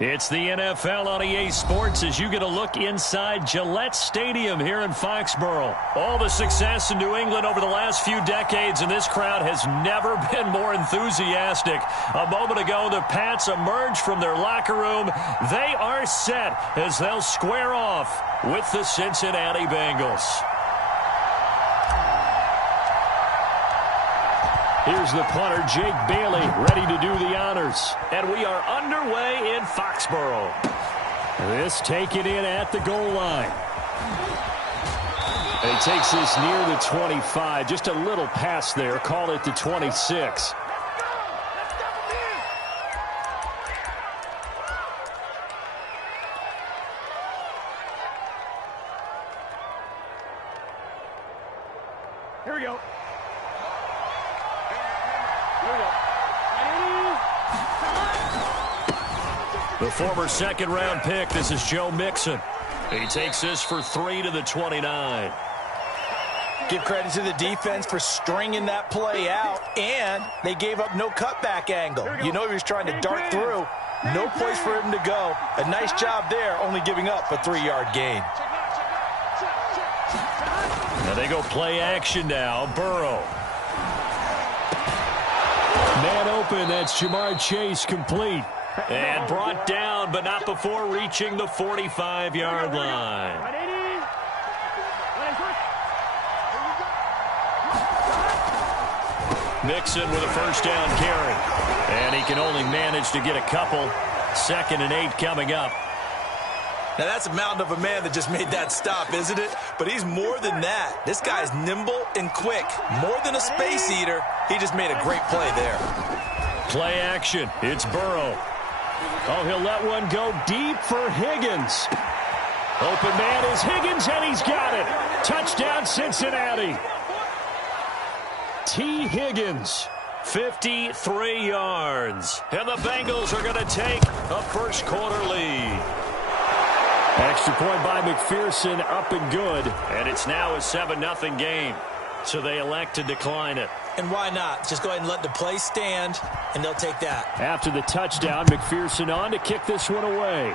It's the NFL on EA Sports as you get a look inside Gillette Stadium here in Foxborough. All the success in New England over the last few decades, and this crowd has never been more enthusiastic. A moment ago, the Pats emerged from their locker room. They are set as they'll square off with the Cincinnati Bengals. Here's the punter, Jake Bailey, ready to do the honors. And we are underway in Foxborough. This taken in at the goal line. And he takes this near the 25. Just a little pass there. Call it the 26. Here we go. The former second-round pick, this is Joe Mixon. He takes this for 3 to the 29. Give credit to the defense for stringing that play out, and they gave up no cutback angle. You know he was trying to dart through. No place for him to go. A nice job there, only giving up a 3-yard gain. Now they go play action now. Burrow. Man open, that's Jamar Chase complete. And brought down, but not before reaching the 45-yard line. Mixon with a first down carry. And he can only manage to get a couple. 2nd and 8 coming up. Now, that's a mountain of a man that just made that stop, isn't it? But he's more than that. This guy's nimble and quick. More than a space eater. He just made a great play there. Play action. It's Burrow. Oh, he'll let one go deep for Higgins. Open man is Higgins, and he's got it. Touchdown, Cincinnati. T. Higgins, 53 yards. And the Bengals are going to take a first-quarter lead. Extra point by McPherson, up and good. And it's now a 7-0 game. So they elect to decline it. And why not? Just go ahead and let the play stand, and they'll take that. After the touchdown, McPherson on to kick this one away.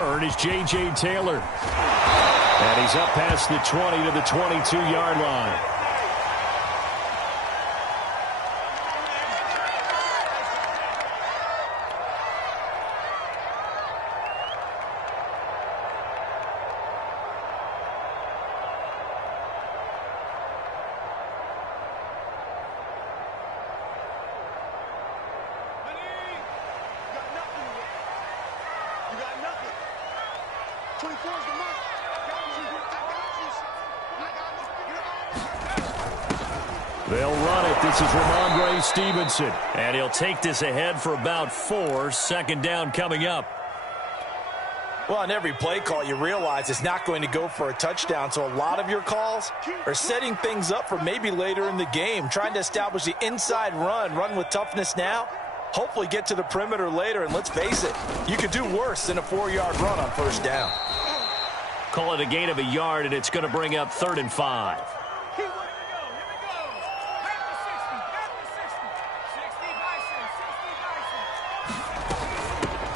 Earn is J.J. Taylor. And he's up past the 20 to the 22-yard line. They'll run it. This is Ramondre Stevenson. And he'll take this ahead for about 4. 2nd down coming up. Well, on every play call, you realize it's not going to go for a touchdown. So a lot of your calls are setting things up for maybe later in the game, trying to establish the inside run with toughness now, hopefully get to the perimeter later. And let's face it, you could do worse than a 4-yard run on first down. Call it a gain of a yard, and it's going to bring up 3rd and 5.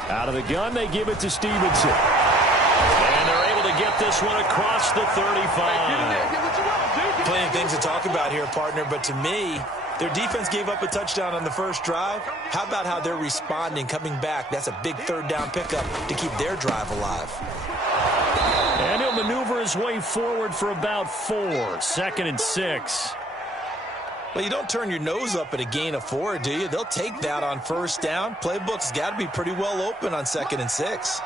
Out of the gun, they give it to Stevenson. And they're able to get this one across the 35. Plenty of things to talk about here, partner, but to me, their defense gave up a touchdown on the first drive. How about how they're responding, coming back? That's a big 3rd down pickup to keep their drive alive. And he'll maneuver his way forward for about 4. 2nd and 6. Well, you don't turn your nose up at a gain of 4, do you? They'll take that on first down. Playbook's got to be pretty well open on 2nd and 6.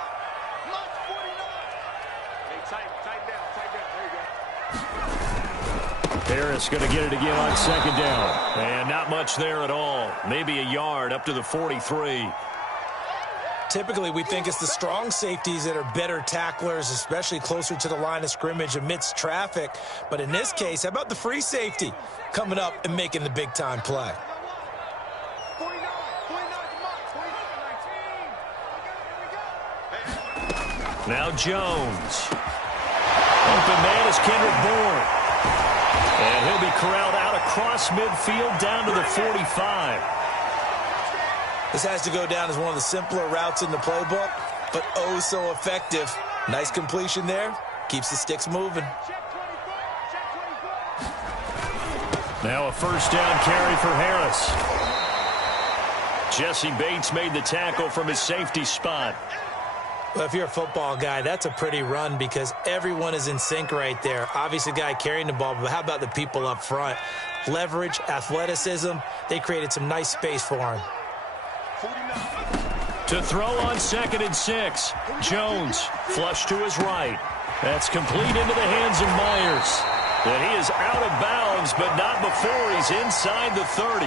Harris going to get it again on 2nd down. And not much there at all. Maybe a yard up to the 43. Typically, we think it's the strong safeties that are better tacklers, especially closer to the line of scrimmage amidst traffic. But in this case, how about the free safety coming up and making the big-time play? Now Jones. Open man is Kendrick Bourne. And he'll be corralled out across midfield down to the 45. This has to go down as one of the simpler routes in the playbook, but oh so effective. Nice completion there. Keeps the sticks moving. Now a first down carry for Harris. Jesse Bates made the tackle from his safety spot. Well, if you're a football guy, that's a pretty run because everyone is in sync right there. Obviously, the guy carrying the ball, but how about the people up front? Leverage, athleticism, they created some nice space for him. To throw on 2nd and 6. Jones, flush to his right. That's complete into the hands of Myers. And he is out of bounds, but not before he's inside the 30.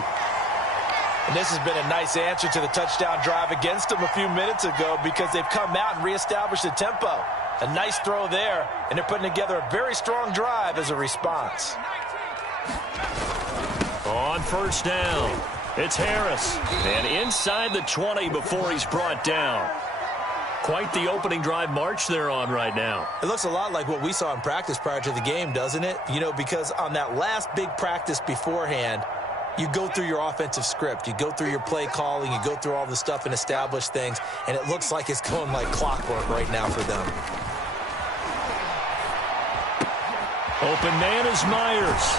And this has been a nice answer to the touchdown drive against them a few minutes ago because they've come out and reestablished the tempo. A nice throw there, and they're putting together a very strong drive as a response. On first down, it's Harris. And inside the 20 before he's brought down. Quite the opening drive march they're on right now. It looks a lot like what we saw in practice prior to the game, doesn't it? You know, because on that last big practice beforehand, you go through your offensive script. You go through your play calling. You go through all the stuff and establish things. And it looks like it's going like clockwork right now for them. Open man is Myers.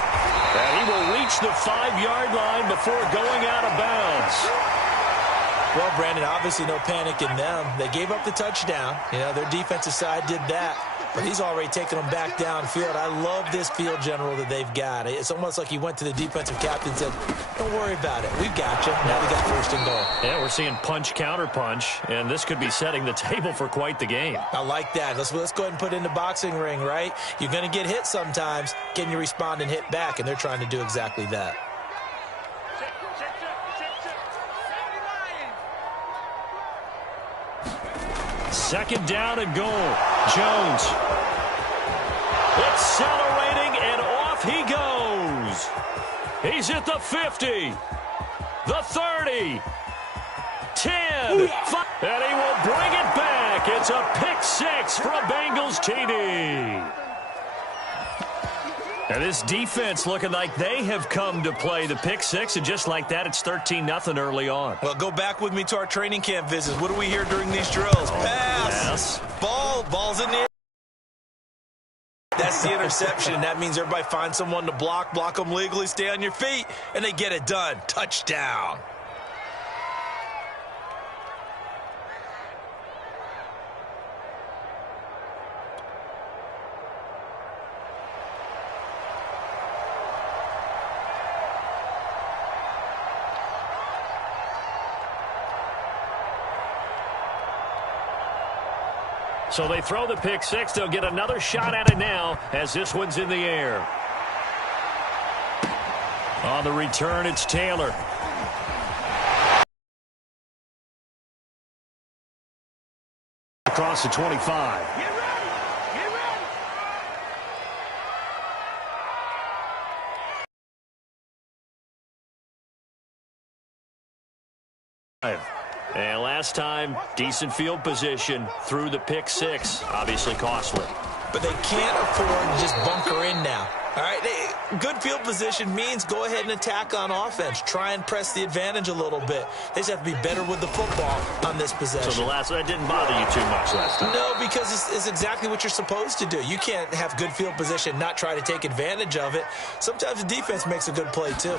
And he will reach the 5-yard line before going out of bounds. Well, Brandon, obviously no panic in them. They gave up the touchdown. You know, their defensive side did that. But he's already taken them back downfield. I love this field general that they've got. It's almost like he went to the defensive captain and said, don't worry about it. We've got you. Now we got first and goal. Yeah, we're seeing punch, counter punch, and this could be setting the table for quite the game. I like that. Let's go ahead and put it in the boxing ring, right? You're going to get hit sometimes. Can you respond and hit back? And they're trying to do exactly that. Second down and goal. Jones. Accelerating, and off he goes. He's at the 50, the 30, 10, 5, and he will bring it back. It's a pick six for a Bengals TD. And this defense looking like they have come to play the pick six, and just like that, it's 13-0 early on. Well, go back with me to our training camp visits. What do we hear during these drills? Pass. Yes. Ball's in the air. That's the interception. That means everybody finds someone to block them legally, stay on your feet, and they get it done. Touchdown. So they throw the pick six. They'll get another shot at it now as this one's in the air. On the return, it's Taylor. Across the 25. Get ready. And last time, decent field position through the pick six. Obviously costly. But they can't afford to just bunker in now. All right, good field position means go ahead and attack on offense. Try and press the advantage a little bit. They just have to be better with the football on this possession. So that didn't bother you too much last time? No, because it's exactly what you're supposed to do. You can't have good field position, not try to take advantage of it. Sometimes the defense makes a good play, too.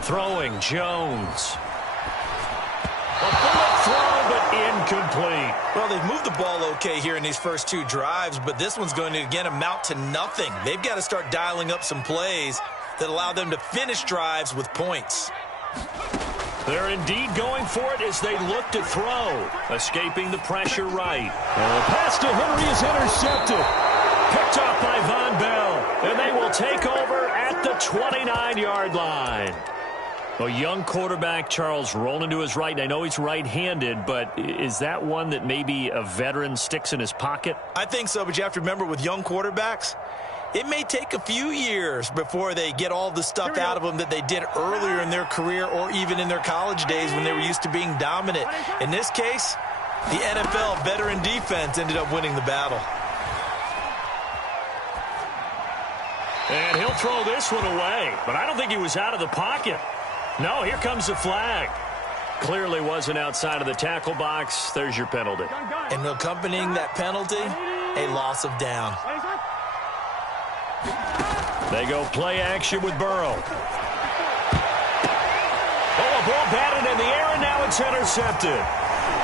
Throwing, Jones. A bullet throw, but incomplete. Well, they've moved the ball okay here in these first two drives, but this one's going to, again, amount to nothing. They've got to start dialing up some plays that allow them to finish drives with points. They're indeed going for it as they look to throw. Escaping the pressure right. And the pass to Henry is intercepted. Picked off by Von Bell. And they will take over at the 29-yard line. A young quarterback, Charles, rolling to his right. And I know he's right-handed, but is that one that maybe a veteran sticks in his pocket? I think so, but you have to remember with young quarterbacks, it may take a few years before they get all the stuff out of them that they did earlier in their career or even in their college days when they were used to being dominant. In this case, the NFL veteran defense ended up winning the battle. And he'll throw this one away, but I don't think he was out of the pocket. No, here comes the flag. Clearly wasn't outside of the tackle box. There's your penalty. And accompanying that penalty, a loss of down. They go play action with Burrow. Oh, a ball batted in the air, and now it's intercepted.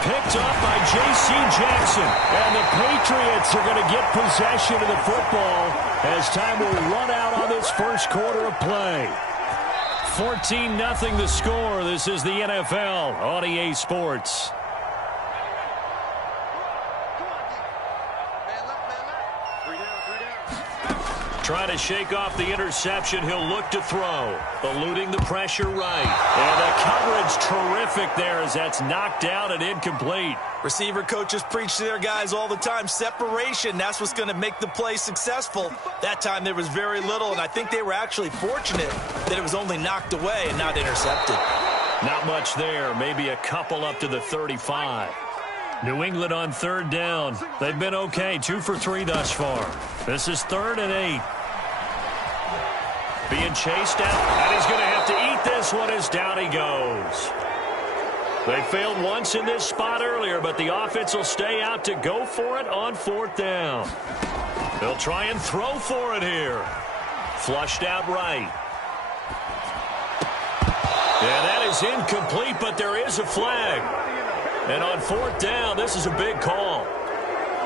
Picked up by J.C. Jackson. And the Patriots are going to get possession of the football as time will run out on this first quarter of play. 14-0 the score. This is the NFL on EA Sports. Trying to shake off the interception. He'll look to throw. Eluding the pressure right. And the coverage terrific there as that's knocked down and incomplete. Receiver coaches preach to their guys all the time. Separation, that's what's going to make the play successful. That time there was very little, and I think they were actually fortunate that it was only knocked away and not intercepted. Not much there. Maybe a couple up to the 35. New England on third down. They've been okay. 2 for 3 thus far. This is 3rd and 8. Being chased out, and he's going to have to eat this one as down he goes. They failed once in this spot earlier, but the offense will stay out to go for it on 4th down. They'll try and throw for it here. Flushed out right. And that is incomplete, but there is a flag. And on 4th down, this is a big call.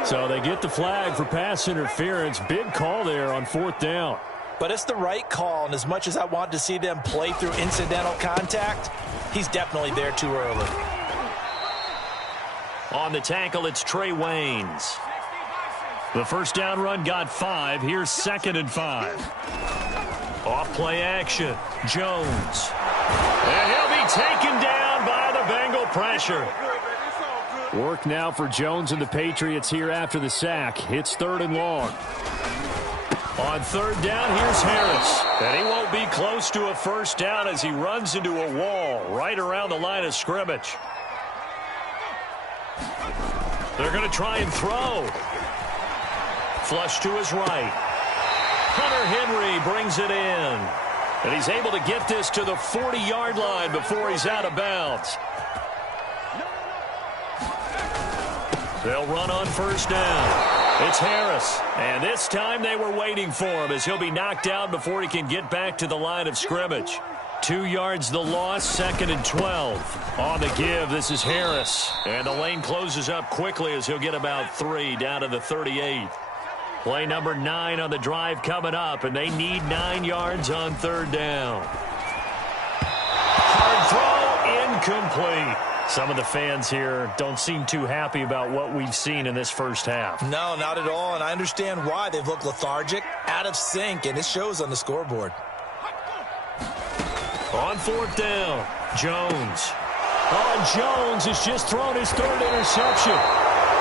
So they get the flag for pass interference. Big call there on 4th down. But it's the right call, and as much as I want to see them play through incidental contact, he's definitely there too early. On the tackle, it's Trey Waynes. The first down run got 5. Here's 2nd and 5. Off play action. Jones. And he'll be taken down by the Bengal pressure. Work now for Jones and the Patriots here after the sack. It's 3rd and long. On 3rd down, here's Harris. And he won't be close to a first down as he runs into a wall right around the line of scrimmage. They're going to try and throw. Flush to his right. Hunter Henry brings it in. And he's able to get this to the 40-yard line before he's out of bounds. They'll run on first down. It's Harris. And this time they were waiting for him as he'll be knocked down before he can get back to the line of scrimmage. 2 yards the loss, 2nd and 12. On the give, this is Harris. And the lane closes up quickly as he'll get about 3 down to the 38. Play number 9 on the drive coming up, and they need 9 yards on 3rd down. Hard throw, incomplete. Some of the fans here don't seem too happy about what we've seen in this first half. No, not at all, and I understand why. They've looked lethargic, out of sync, and it shows on the scoreboard. On 4th down, Jones. Oh, Jones has just thrown his 3rd interception.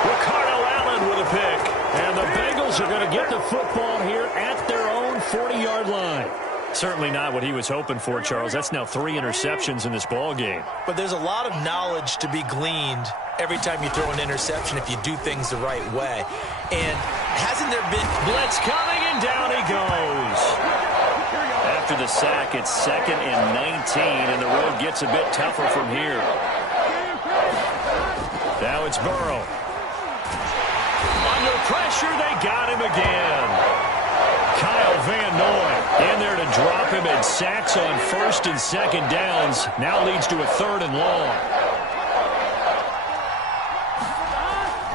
Ricardo Allen with a pick. And the Bengals are going to get the football here at their own 40-yard line. Certainly not what he was hoping for, Charles. That's now 3 interceptions in this ball game. But there's a lot of knowledge to be gleaned every time you throw an interception if you do things the right way. And hasn't there been... Blitz coming, and down he goes. After the sack, it's 2nd and 19, and the road gets a bit tougher from here. Now it's Burrow. Under pressure, they got him again. Kyle Van Noy in there to drop him, and sacks on 1st and 2nd downs. Now leads to a 3rd and long.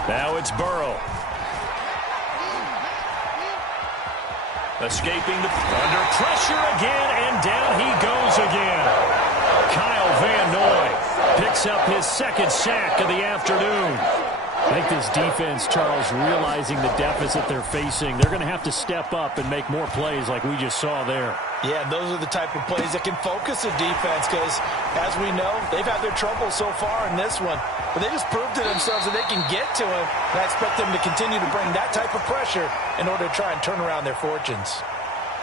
Now it's Burrow. Escaping under pressure again, and down he goes again. Kyle Van Noy picks up his 2nd sack of the afternoon. I think this defense, Charles, realizing the deficit they're facing, they're going to have to step up and make more plays like we just saw there. Yeah, those are the type of plays that can focus a defense because, as we know, they've had their trouble so far in this one. But they just proved to themselves that they can get to him, and I expect them to continue to bring that type of pressure in order to try and turn around their fortunes.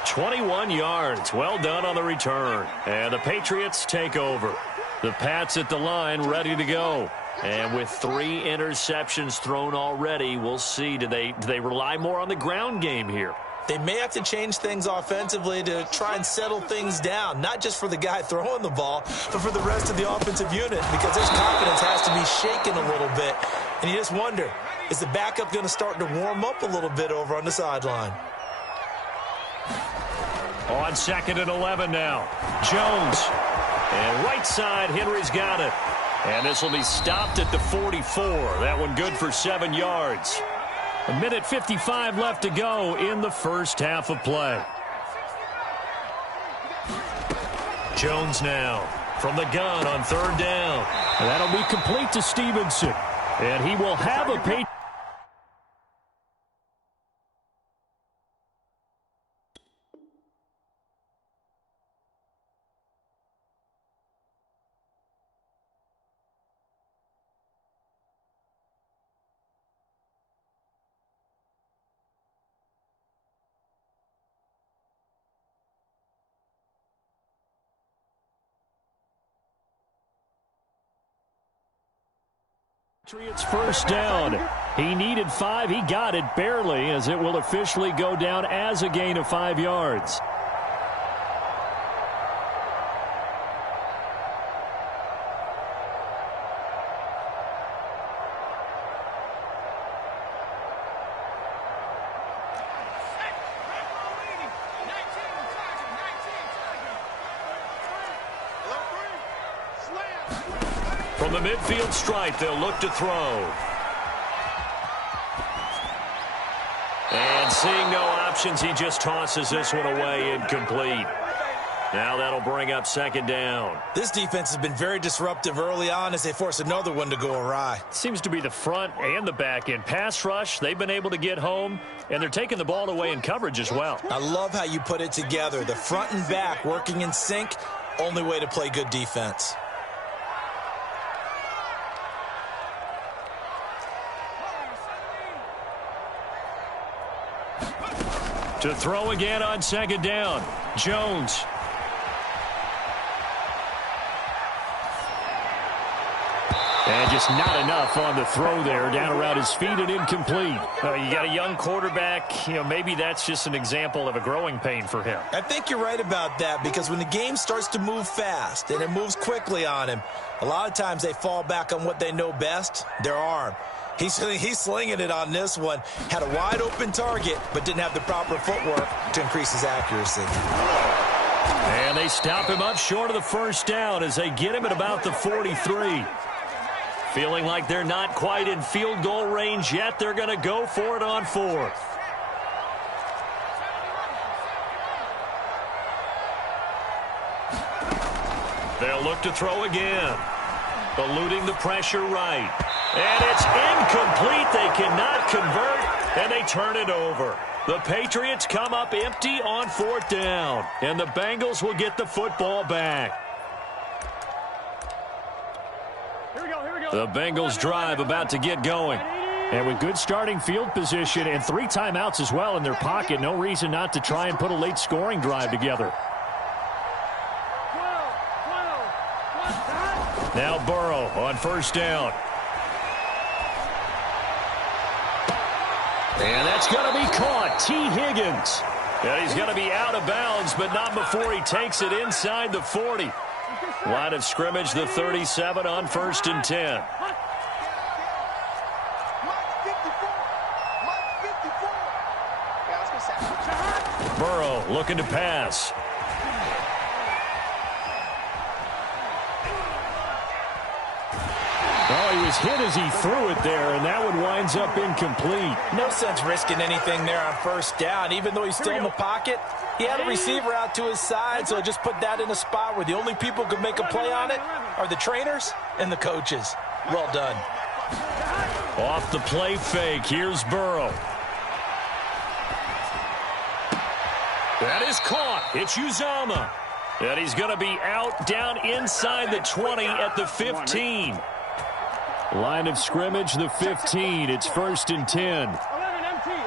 21 yards. Well done on the return. And the Patriots take over. The Pats at the line ready to go. And with 3 interceptions thrown already, we'll see. Do they rely more on the ground game here? They may have to change things offensively to try and settle things down, not just for the guy throwing the ball, but for the rest of the offensive unit, because his confidence has to be shaken a little bit. And you just wonder, is the backup going to start to warm up a little bit over on the sideline? On 2nd and 11 now. Jones. And right side, Henry's got it. And this will be stopped at the 44. That one good for 7 yards. 1:55 left to go in the first half of play. Jones now from the gun on 3rd down. And that'll be complete to Stevenson. And he will have a Patriots first down. He needed 5. He got it barely, as it will officially go down as a gain of 5 yards. From the midfield stripe, they'll look to throw. And seeing no options, he just tosses this one away, incomplete. Now that'll bring up 2nd down. This defense has been very disruptive early on as they force another one to go awry. Seems to be the front and the back end. Pass rush, they've been able to get home, and they're taking the ball away in coverage as well. I love how you put it together. The front and back working in sync, only way to play good defense. To throw again on 2nd down. Jones. And just not enough on the throw there. Down around his feet and incomplete. You got a young quarterback. Maybe that's just an example of a growing pain for him. I think you're right about that, because when the game starts to move fast and it moves quickly on him, a lot of times they fall back on what they know best, their arm. He's slinging it on this one. Had a wide open target, but didn't have the proper footwork to increase his accuracy. And they stop him up short of the first down as they get him at about the 43. Feeling like they're not quite in field goal range yet. They're going to go for it on 4th. They'll look to throw again. Eluding the pressure right. And it's incomplete. They cannot convert, and they turn it over. The Patriots come up empty on 4th down, and the Bengals will get the football back. Here we go. The Bengals drive about to get going. And with good starting field position and 3 timeouts as well in their pocket, no reason not to try and put a late scoring drive together. Now Burrow on 1st down. And that's going to be caught. T. Higgins. And he's going to be out of bounds, but not before he takes it inside the 40. Line of scrimmage, the 37 on 1st and 10. Burrow looking to pass. Oh, he was hit as he threw it there, and that one winds up incomplete. No sense risking anything there on 1st down. Even though he's still in the pocket, he had a receiver out to his side, so just put that in a spot where the only people who could make a play on it are the trainers and the coaches. Well done. Off the play fake, here's Burrow. That is caught. It's Uzomah. And he's going to be out down inside the 20 at the 15. Line of scrimmage, the 15. It's 1st and 10. 11 empty.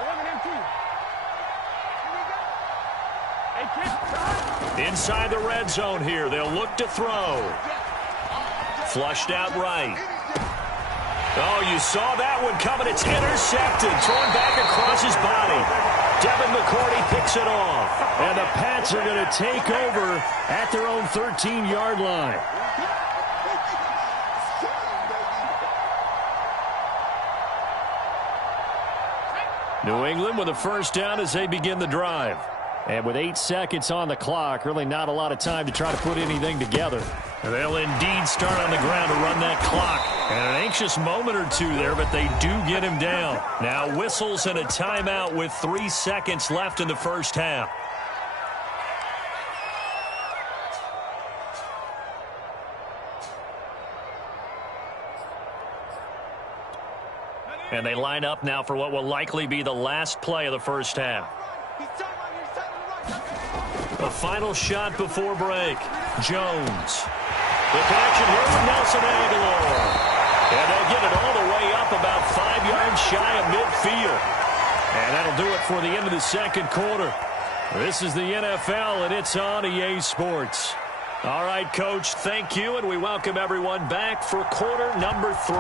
Inside the red zone here. They'll look to throw. Flushed out right. Oh, you saw that one coming. It's intercepted. Thrown back across his body. Devin McCourty picks it off. And the Pats are going to take over at their own 13-yard line. New England with a first down as they begin the drive. And with 8 seconds on the clock, really not a lot of time to try to put anything together. And they'll indeed start on the ground to run that clock. And an anxious moment or two there, but they do get him down. Now whistles and a timeout with 3 seconds left in the first half. And they line up now for what will likely be the last play of the first half. A final shot before break. Jones. The connection here with Nelson Aguilar. And they'll get it all the way up about 5 yards shy of midfield. And that'll do it for the end of the second quarter. This is the NFL, and it's on EA Sports. All right, Coach, thank you, and we welcome everyone back for quarter number 3.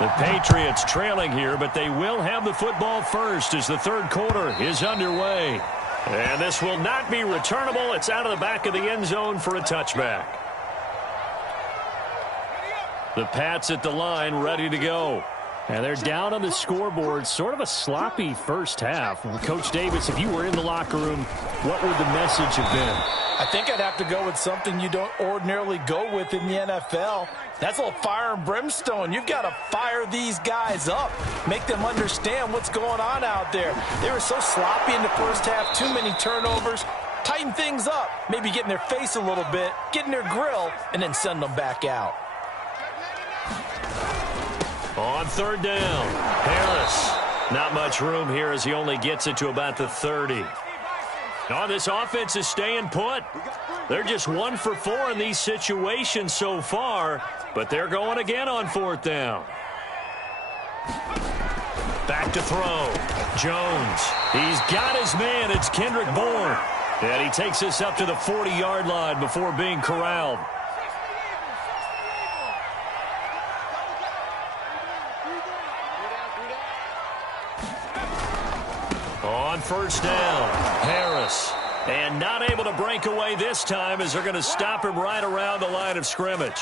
The Patriots trailing here, but they will have the football first as the third quarter is underway. And this will not be returnable. It's out of the back of the end zone for a touchback. The Pats at the line ready to go. And they're down on the scoreboard. Sort of a sloppy first half. Coach Davis, if you were in the locker room, what would the message have been? I think I'd have to go with something you don't ordinarily go with in the NFL. That's a little fire and brimstone. You've got to fire these guys up. Make them understand what's going on out there. They were so sloppy in the first half. Too many turnovers. Tighten things up. Maybe get in their face a little bit. Get in their grill. And then send them back out. On third down, Harris. Not much room here as he only gets it to about the 30. Oh, this offense is staying put. They're just 1 for 4 in these situations so far, but they're going again on fourth down. Back to throw. Jones. He's got his man. It's Kendrick Bourne. And he takes us up to the 40-yard line before being corralled. On first down, Harris. And not able to break away this time as they're going to stop him right around the line of scrimmage.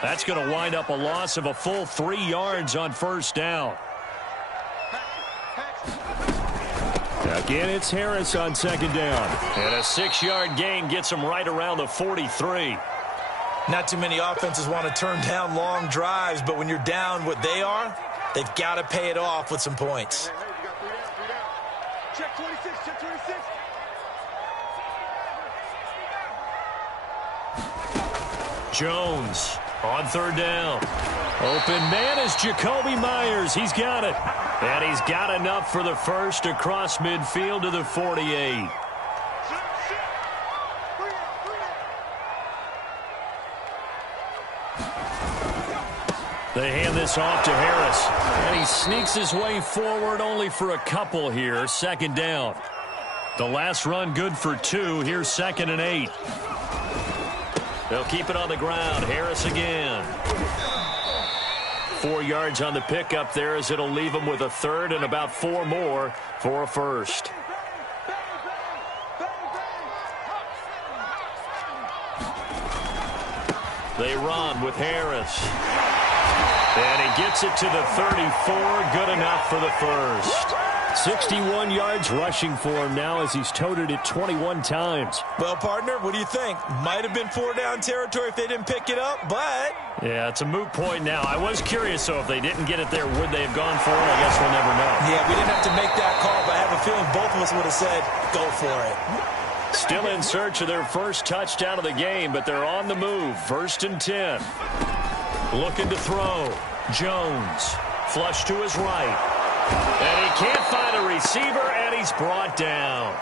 That's going to wind up a loss of a full 3 yards on first down. Again, it's Harris on second down. And a 6-yard gain gets him right around the 43. Not too many offenses want to turn down long drives, but when you're down what they are, they've got to pay it off with some points. Check 26, check 26. Jones on third down. Open man is Jacoby Myers. He's got it. And he's got enough for the first across midfield to the 48. They hand this off to Harris. And he sneaks his way forward only for a couple here. Second down. The last run good for 2. Here's 2nd and 8. They'll keep it on the ground. Harris again. 4 yards on the pickup there as it'll leave them with a third and about 4 more for a first. They run with Harris. And he gets it to the 34. Good enough for the first. 61 yards rushing for him now as he's toted it 21 times. Well, partner, what do you think? Might have been 4-down territory if they didn't pick it up, but... Yeah, it's a moot point now. I was curious, so if they didn't get it there, would they have gone for it? I guess we'll never know. Yeah, we didn't have to make that call, but I have a feeling both of us would have said, go for it. Still in search of their first touchdown of the game, but they're on the move. 1st and 10. Looking to throw. Jones. Flush to his right. And he can't find a receiver, and he's brought down.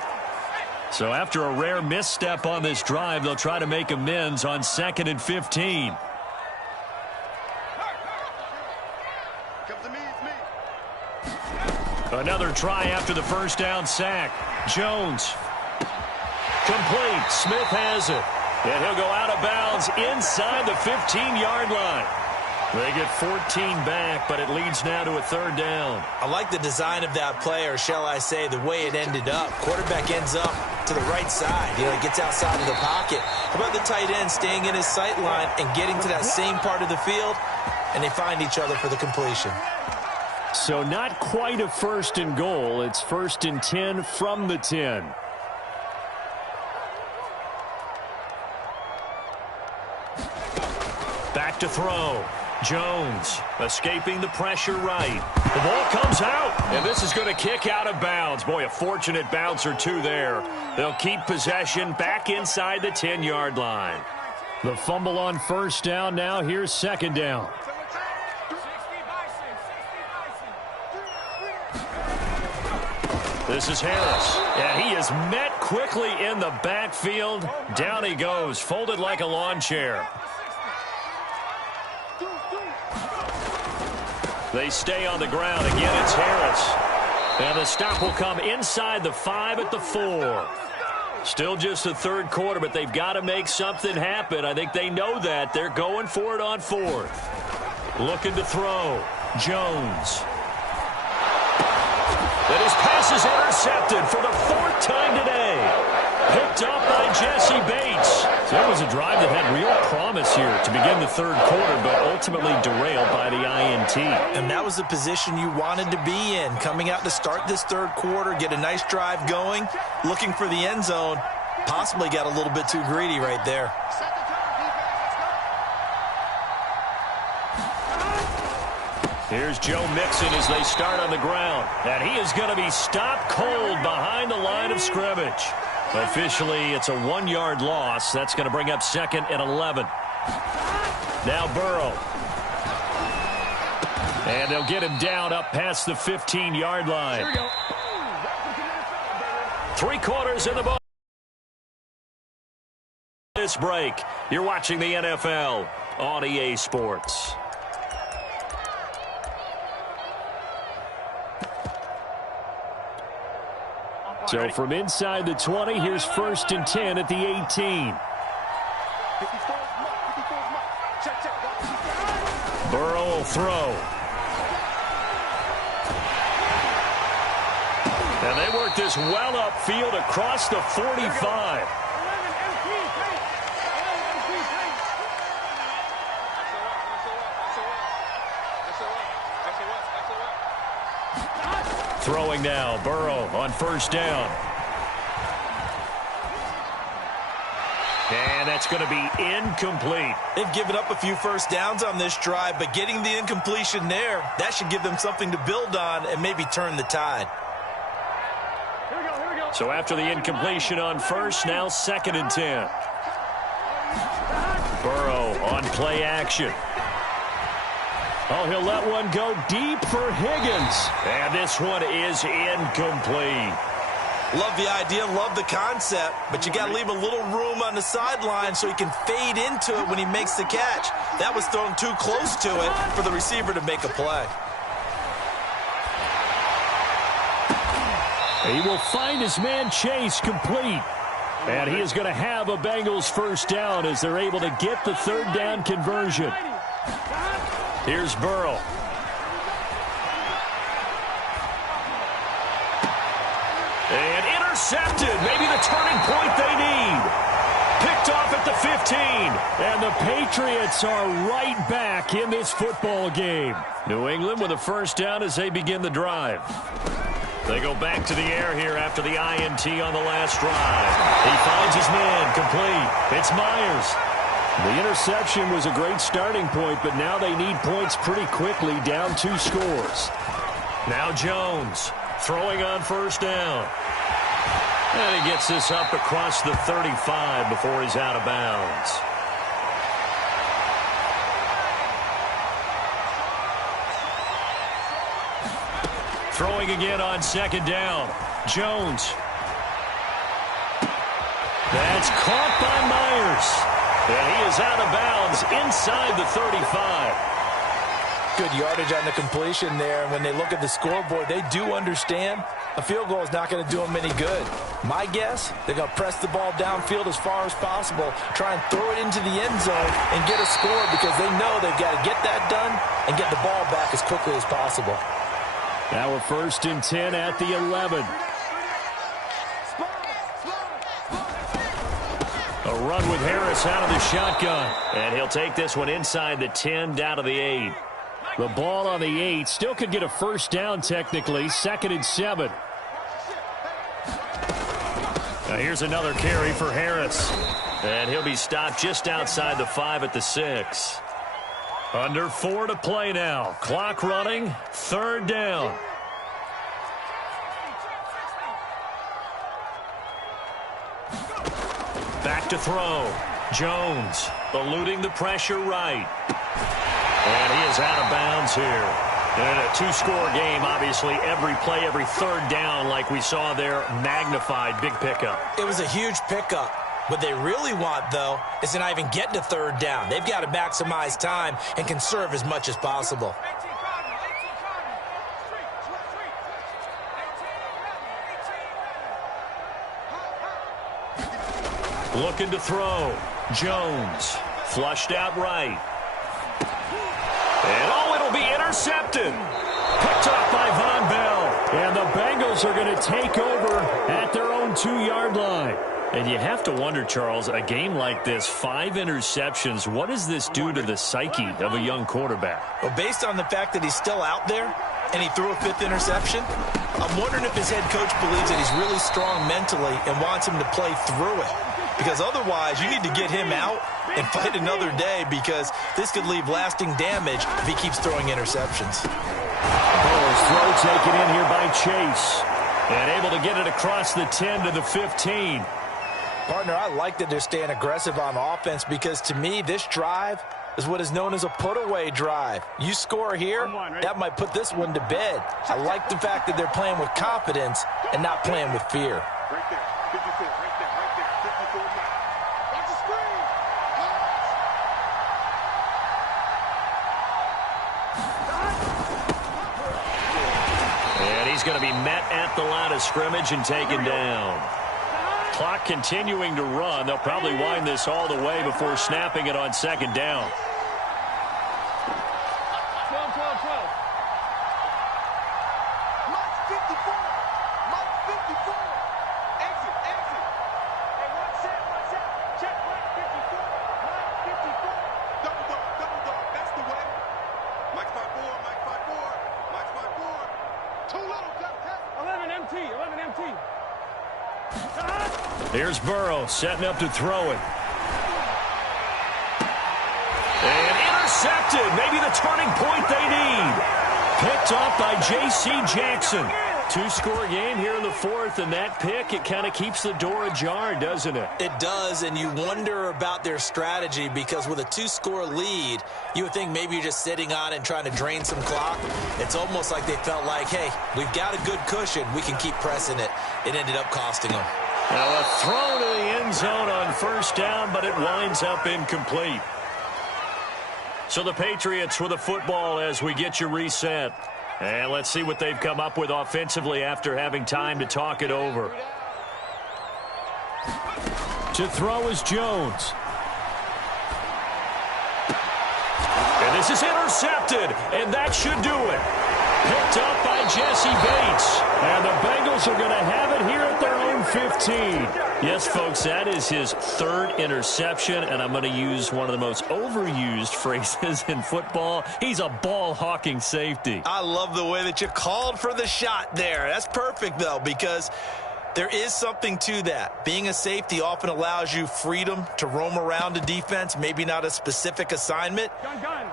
So after a rare misstep on this drive, they'll try to make amends on 2nd and 15. Another try after the first down sack. Jones. Complete. Smith has it. And he'll go out of bounds inside the 15-yard line. They get 14 back, but it leads now to a third down. I like the design of that play, or shall I say the way it ended up. Quarterback ends up to the right side. He gets outside of the pocket. How about the tight end staying in his sight line and getting to that same part of the field, and they find each other for the completion. So not quite a 1st and goal. It's 1st and 10 from the 10. Back to throw. Jones escaping the pressure right. The ball comes out, and this is going to kick out of bounds. Boy, a fortunate bounce or two there. They'll keep possession back inside the 10-yard line. The fumble on 1st down. Now here's 2nd down. This is Harris, and he is met quickly in the backfield. Down he goes, folded like a lawn chair. They stay on the ground. Again, it's Harris. And the stop will come inside the 5 at the 4. Still just the 3rd quarter, but they've got to make something happen. I think they know that. They're going for it on 4th. Looking to throw. Jones. And his pass is intercepted for the 4th time today. Picked up by Jesse Bates. So it was a drive that had real promise here to begin the 3rd quarter, but ultimately derailed by the INT. And that was the position you wanted to be in. Coming out to start this 3rd quarter, get a nice drive going, looking for the end zone. Possibly got a little bit too greedy right there. Here's Joe Mixon as they start on the ground. And he is going to be stopped cold behind the line of scrimmage. Officially, it's a 1-yard loss. That's going to bring up 2nd and 11. Now Burrow. And they'll get him down up past the 15-yard line. 3 quarters in the ball. This break, you're watching the NFL on EA Sports. So from inside the 20, here's 1st and 10 at the 18. Burrow will throw. And they work this well upfield across the 45. Throwing now, Burrow on 1st down. And that's going to be incomplete. They've given up a few 1st downs on this drive, but getting the incompletion there, that should give them something to build on and maybe turn the tide. So after the incompletion on 1st, now 2nd and 10. Burrow on play action. Oh, he'll let one go deep for Higgins. And this one is incomplete. Love the idea, love the concept, but you got to leave a little room on the sideline so he can fade into it when he makes the catch. That was thrown too close to it for the receiver to make a play. He will find his man Chase complete. And he is going to have a Bengals 1st down as they're able to get the 3rd down conversion. Here's Burrow. And intercepted. Maybe the turning point they need. Picked off at the 15. And the Patriots are right back in this football game. New England with a 1st down as they begin the drive. They go back to the air here after the INT on the last drive. He finds his man complete. It's Myers. The interception was a great starting point, but now they need points pretty quickly, down 2 scores. Now Jones throwing on 1st down. And he gets this up across the 35 before he's out of bounds. Throwing again on 2nd down. Jones. That's caught by Myers. And he is out of bounds inside the 35. Good yardage on the completion there. And when they look at the scoreboard, they do understand a field goal is not going to do them any good. My guess, they're going to press the ball downfield as far as possible, try and throw it into the end zone and get a score because they know they've got to get that done and get the ball back as quickly as possible. Now we're 1st and 10 at the 11. A run with Harris out of the shotgun. And he'll take this one inside the 10 down to the 8. The ball on the 8 still could get a first down technically. 2nd and 7. Now here's another carry for Harris. And he'll be stopped just outside the 5 at the 6. Under 4 to play now. Clock running. 3rd down. Back to throw. Jones eluding the pressure right. And he is out of bounds here. And a 2-score game, obviously, every play, every 3rd down, like we saw there, magnified, big pickup. It was a huge pickup. What they really want, though, is to not even get to 3rd down. They've got to maximize time and conserve as much as possible. Looking to throw. Jones flushed out right. And it'll be intercepted. Picked up by Von Bell. And the Bengals are going to take over at their own 2-yard line. And you have to wonder, Charles, a game like this, 5 interceptions, what does this do to the psyche of a young quarterback? Well, based on the fact that he's still out there and he threw a 5th interception, I'm wondering if his head coach believes that he's really strong mentally and wants him to play through it. Because otherwise, you need to get him out and fight another day because this could leave lasting damage if he keeps throwing interceptions. Burrow's throw taken in here by Chase. And able to get it across the 10 to the 15. Partner, I like that they're staying aggressive on offense because to me, this drive is what is known as a put-away drive. You score here, that might put this one to bed. I like the fact that they're playing with confidence and not playing with fear. Right there. 54. Right there. Right there. 54. Watch the screen. And he's going to be met at the line of scrimmage and taken down. Clock continuing to run. They'll probably wind this all the way before snapping it on 2nd down. 12, 12, 12. Mike 54. Mike 54. Exit, exit. Hey, one set. Check Mike 54. Mike 54. Double dog. That's the way. Mike 54. Mike 54. Mike 54. Too little, test. 11 MT. Here's Burrow setting up to throw it. And intercepted. Maybe the turning point they need. Picked up by J.C. Jackson. 2-score game here in the 4th, and that pick, it kind of keeps the door ajar, doesn't it? It does, and you wonder about their strategy because with a 2-score lead, you would think maybe you're just sitting on it and trying to drain some clock. It's almost like they felt like, hey, we've got a good cushion. We can keep pressing it. It ended up costing them. Now a throw to the end zone on 1st down, but it winds up incomplete. So the Patriots with the football as we get you reset. And let's see what they've come up with offensively after having time to talk it over. To throw is Jones. And this is intercepted, and that should do it. Picked up by Jesse Bates. And the Bengals are going to have it here at their own 15. Yes, folks, that is his 3rd interception, and I'm going to use one of the most overused phrases in football. He's a ball-hawking safety. I love the way that you called for the shot there. That's perfect, though, because there is something to that. Being a safety often allows you freedom to roam around a defense, maybe not a specific assignment.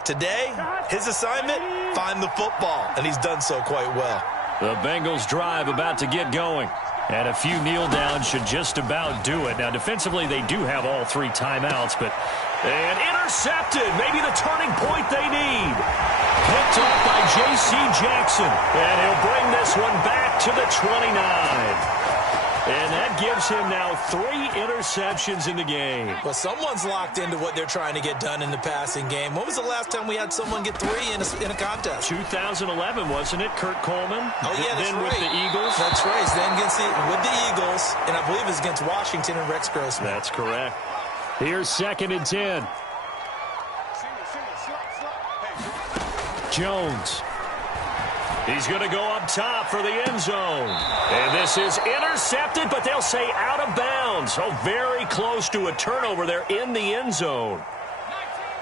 Today, his assignment, find the football, and he's done so quite well. The Bengals drive about to get going. And a few kneel downs should just about do it. Now, defensively, they do have all 3 timeouts, but and intercepted. Maybe the turning point they need. Picked up by J.C. Jackson. And he'll bring this one back to the 29. And that gives him now 3 interceptions in the game. Well, someone's locked into what they're trying to get done in the passing game. When was the last time we had someone get 3 in a contest? 2011, wasn't it, Kurt Coleman? Oh, yeah, that's then right. with the Eagles. That's right. Then with the Eagles, and I believe it's against Washington and Rex Grossman. That's correct. Here's 2nd and 10. Jones. He's going to go up top for the end zone. And this is intercepted, but they'll say out of bounds. Oh, very close to a turnover there in the end zone.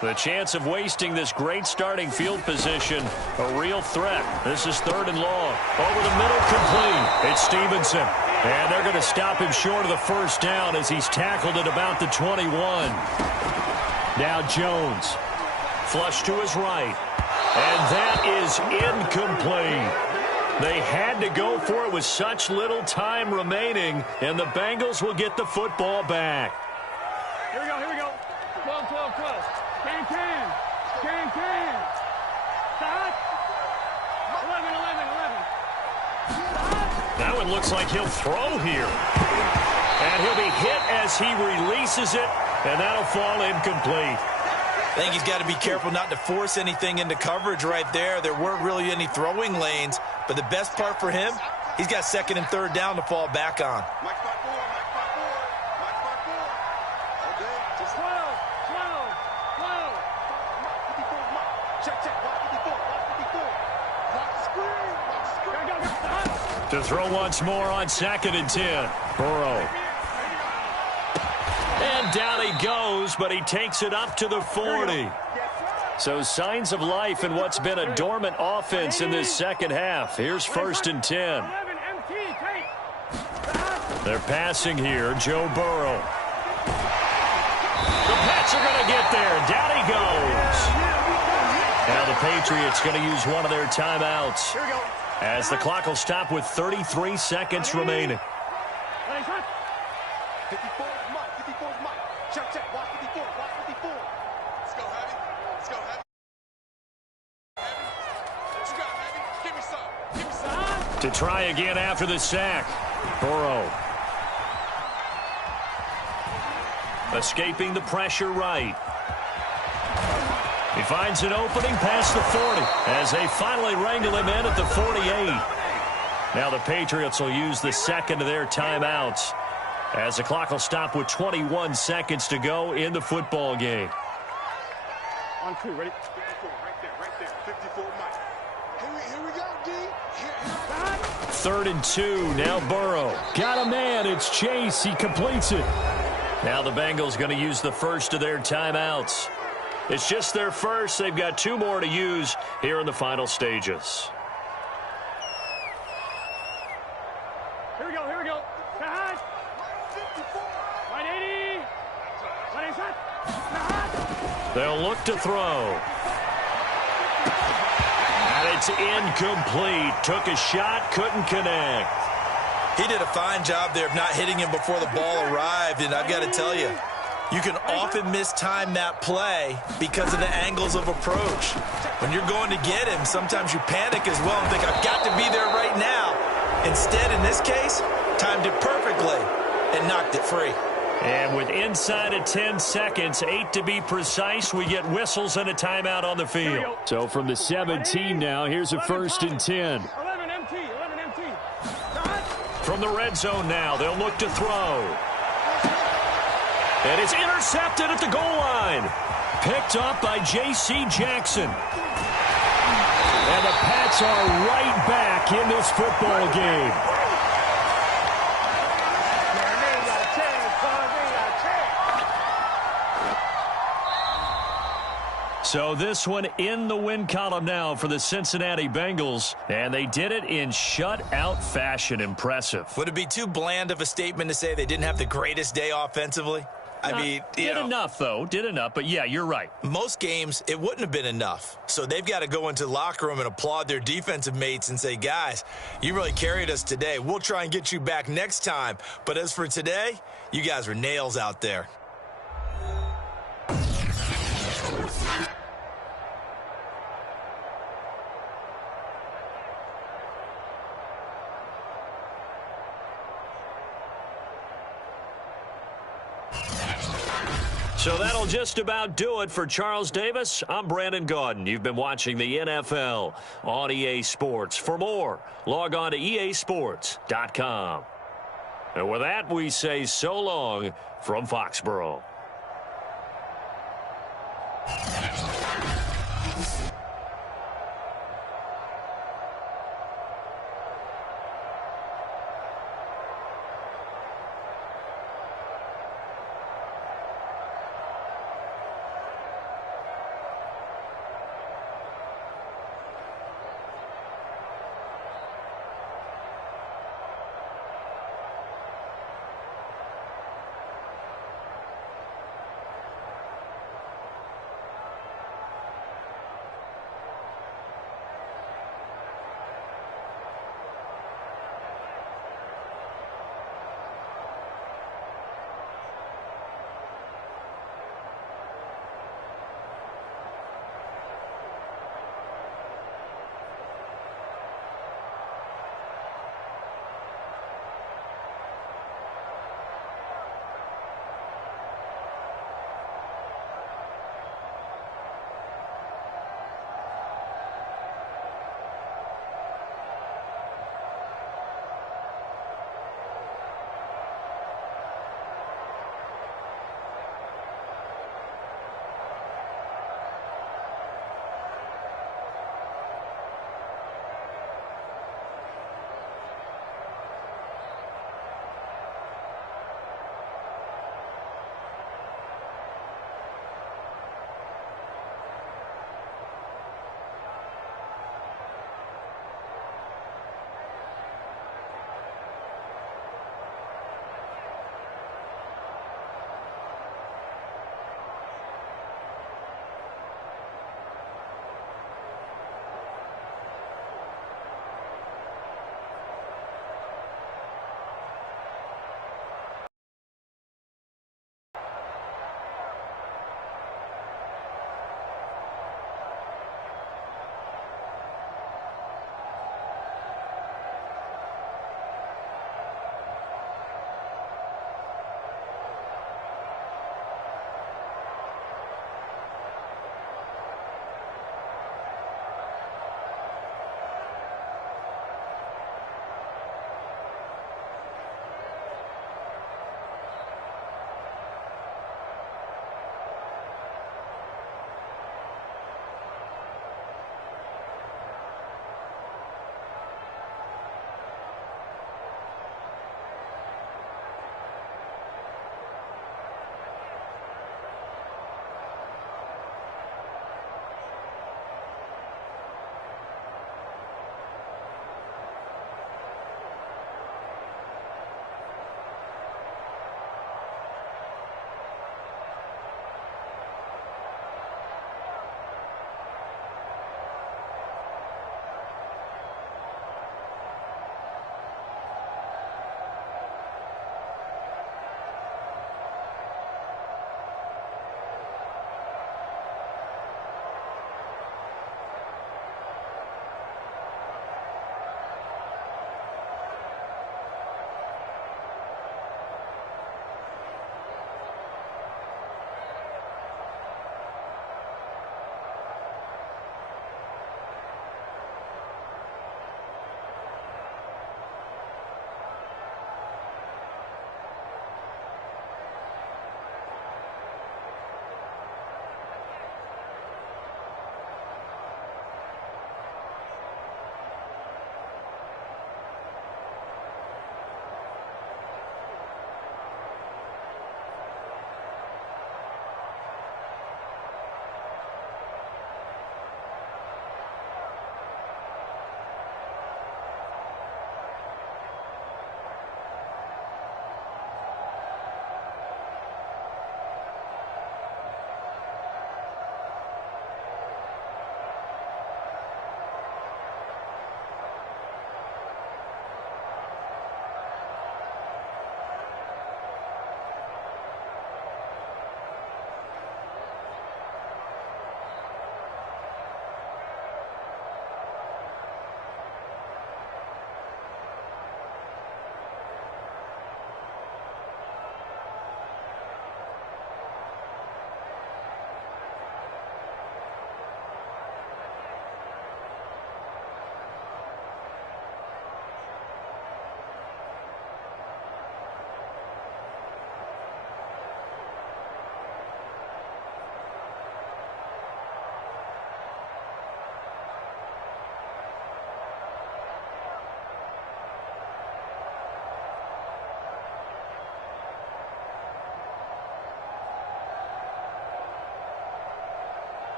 The chance of wasting this great starting field position, a real threat. This is 3rd and long. Over the middle, complete. It's Stevenson. And they're going to stop him short of the 1st down as he's tackled at about the 21. Now Jones. Flush to his right. And that is incomplete. They had to go for it with such little time remaining, and the Bengals will get the football back. Here we go, here we go. 12, 12, 12. Can. Stop. 11, 11, 11. That one looks like he'll throw here. And he'll be hit as he releases it, and that'll fall incomplete. I think he's got to be careful not to force anything into coverage right there. There weren't really any throwing lanes, but the best part for him, he's got 2nd and 3rd down to fall back on. Mike 5-4. Okay, just 12. Check. Watch 54. To throw once more on 2nd and 10. Burrow. And down he goes, but he takes it up to the 40. So signs of life in what's been a dormant offense in this second half. Here's 1st and 10. They're passing here. Joe Burrow. The Pats are going to get there. Down he goes. Now the Patriots going to use one of their timeouts as the clock will stop with 33 seconds remaining. 54 is Mike. Check. Watch 54. Let's go, Heavy. What you got, Heavy? Give me some. To try again after the sack. Burrow. Escaping the pressure right. He finds an opening past the 40 as they finally wrangle him in at the 48. Now the Patriots will use the 2nd of their timeouts as the clock will stop with 21 seconds to go in the football game. 1-2, ready? 54, right there. 54, Mike. Here we go, D. 3rd and 2, now Burrow. Got a man, it's Chase, he completes it. Now the Bengals going to use the 1st of their timeouts. It's just their first. They've got 2 more to use here in the final stages. Here we go. 180. 180. They'll look to throw. And it's incomplete. Took a shot, couldn't connect. He did a fine job there of not hitting him before the ball arrived, and I've got to tell you, you can often mistime that play because of the angles of approach. When you're going to get him, sometimes you panic as well and think, I've got to be there right now. Instead, in this case, timed it perfectly and knocked it free. And with inside of 10 seconds, 8 to be precise, we get whistles and a timeout on the field. So from the 17 now, here's a 1st and 10. 11 MT. From the red zone now, they'll look to throw. And it's intercepted at the goal line. Picked up by J.C. Jackson. And the Pats are right back in this football game. So this one in the win column now for the Cincinnati Bengals, and they did it in shutout fashion. Impressive. Would it be too bland of a statement to say they didn't have the greatest day offensively? I mean, did enough, though. Did enough, but yeah, you're right. Most games, it wouldn't have been enough. So they've got to go into the locker room and applaud their defensive mates and say, guys, you really carried us today. We'll try and get you back next time. But as for today, you guys were nails out there. So that'll just about do it for Charles Davis. I'm Brandon Gaudin. You've been watching the NFL on EA Sports. For more, log on to easports.com. And with that, we say so long from Foxborough.